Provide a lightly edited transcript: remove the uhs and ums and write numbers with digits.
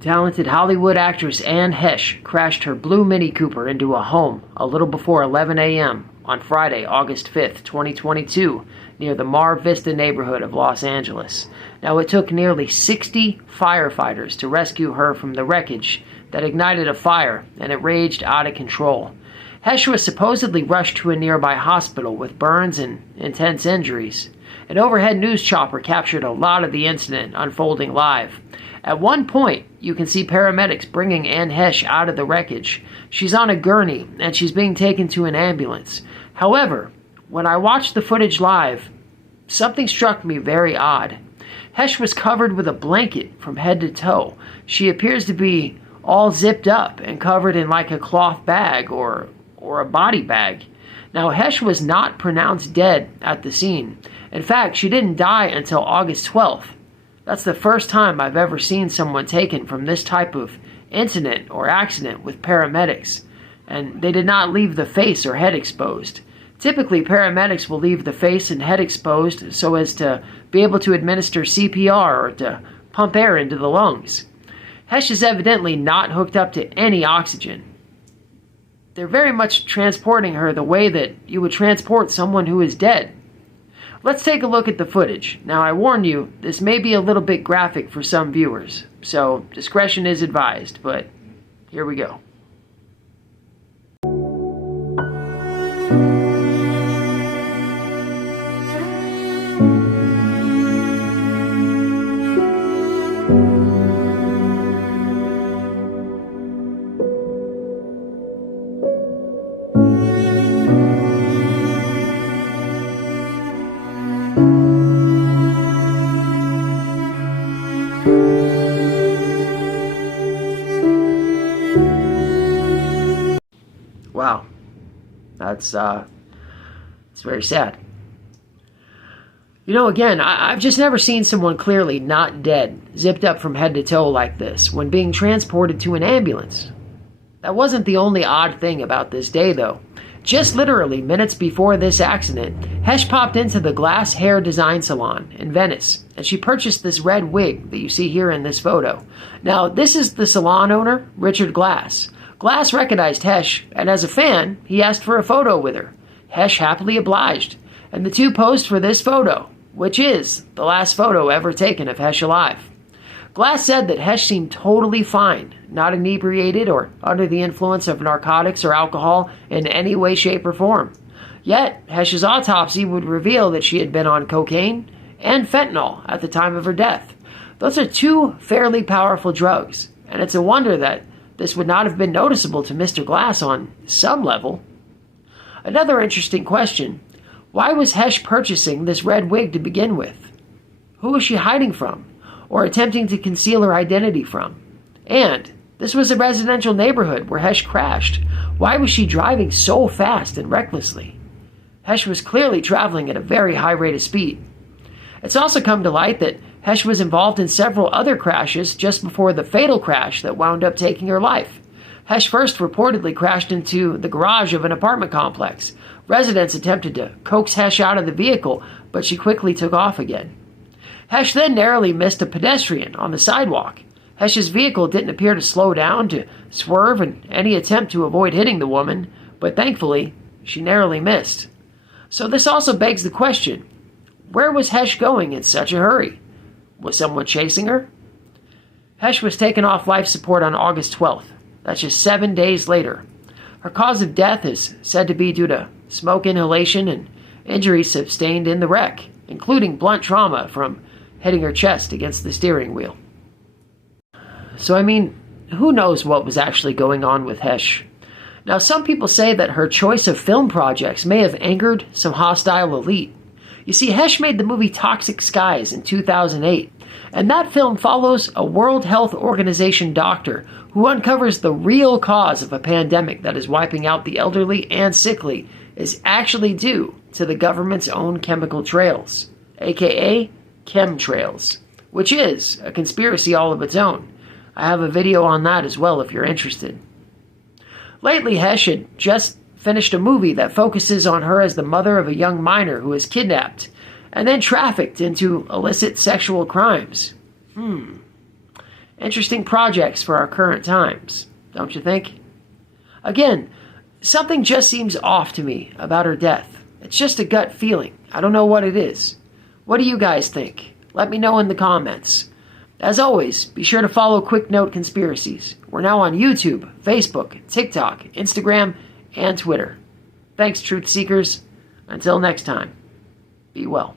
Talented Hollywood actress Anne Heche crashed her blue Mini Cooper into a home a little before 11 a.m. on Friday, August 5th, 2022, near the Mar Vista neighborhood of Los Angeles. Now, it took nearly 60 firefighters to rescue her from the wreckage that ignited a fire, and it raged out of control. Heche was supposedly rushed to a nearby hospital with burns and intense injuries. An overhead news chopper captured a lot of the incident unfolding live. At one point, you can see paramedics bringing Anne Heche out of the wreckage. She's on a gurney, and she's being taken to an ambulance. However, when I watched the footage live, something struck me very odd. Heche was covered with a blanket from head to toe. She appears to be all zipped up and covered in like a cloth bag or a body bag. Now, Heche was not pronounced dead at the scene. In fact, she didn't die until August 12th. That's the first time I've ever seen someone taken from this type of incident or accident with paramedics, and they did not leave the face or head exposed. Typically, paramedics will leave the face and head exposed so as to be able to administer CPR or to pump air into the lungs. Heche is evidently not hooked up to any oxygen. They're very much transporting her the way that you would transport someone who is dead. Let's take a look at the footage. Now, I warn you, this may be a little bit graphic for some viewers, so discretion is advised, but here we go. Wow, it's very sad. You know, again, I've just never seen someone clearly not dead, zipped up from head to toe like this, when being transported to an ambulance. That wasn't the only odd thing about this day, though. Just literally minutes before this accident, Heche popped into the Glass Hair Design Salon in Venice, and she purchased this red wig that you see here in this photo. Now, this is the salon owner, Richard Glass. Glass recognized Heche, and as a fan, he asked for a photo with her. Heche happily obliged, and the two posed for this photo, which is the last photo ever taken of Heche alive. Glass said that Heche seemed totally fine, not inebriated or under the influence of narcotics or alcohol in any way, shape, or form. Yet, Heche's autopsy would reveal that she had been on cocaine and fentanyl at the time of her death. Those are two fairly powerful drugs, and it's a wonder that this would not have been noticeable to Mr. Glass on some level. Another interesting question: why was Heche purchasing this red wig to begin with? Who was she hiding from, or attempting to conceal her identity from? And this was a residential neighborhood where Heche crashed. Why was she driving so fast and recklessly? Heche was clearly traveling at a very high rate of speed. It's also come to light that Heche was involved in several other crashes just before the fatal crash that wound up taking her life. Heche first reportedly crashed into the garage of an apartment complex. Residents attempted to coax Heche out of the vehicle, but she quickly took off again. Heche then narrowly missed a pedestrian on the sidewalk. Heche's vehicle didn't appear to slow down, to swerve in any attempt to avoid hitting the woman, but thankfully, she narrowly missed. So this also begs the question, where was Heche going in such a hurry? Was someone chasing her? Heche was taken off life support on August 12th. That's just 7 days later. Her cause of death is said to be due to smoke inhalation and injuries sustained in the wreck, including blunt trauma from hitting her chest against the steering wheel. So, I mean, who knows what was actually going on with Heche? Now, some people say that her choice of film projects may have angered some hostile elite. You see, Heche made the movie Toxic Skies in 2008, and that film follows a World Health Organization doctor who uncovers the real cause of a pandemic that is wiping out the elderly and sickly is actually due to the government's own chemical trails, aka chemtrails, which is a conspiracy all of its own. I have a video on that as well if you're interested. Lately, Heche had just finished a movie that focuses on her as the mother of a young minor who is kidnapped and then trafficked into illicit sexual crimes. Interesting projects for our current times, don't you think? Again, something just seems off to me about her death. It's just a gut feeling. I don't know what it is. What do you guys think? Let me know in the comments. As always, be sure to follow Quick Note Conspiracies. We're now on YouTube, Facebook, TikTok, Instagram, and Twitter. Thanks, Truth Seekers. Until next time, be well.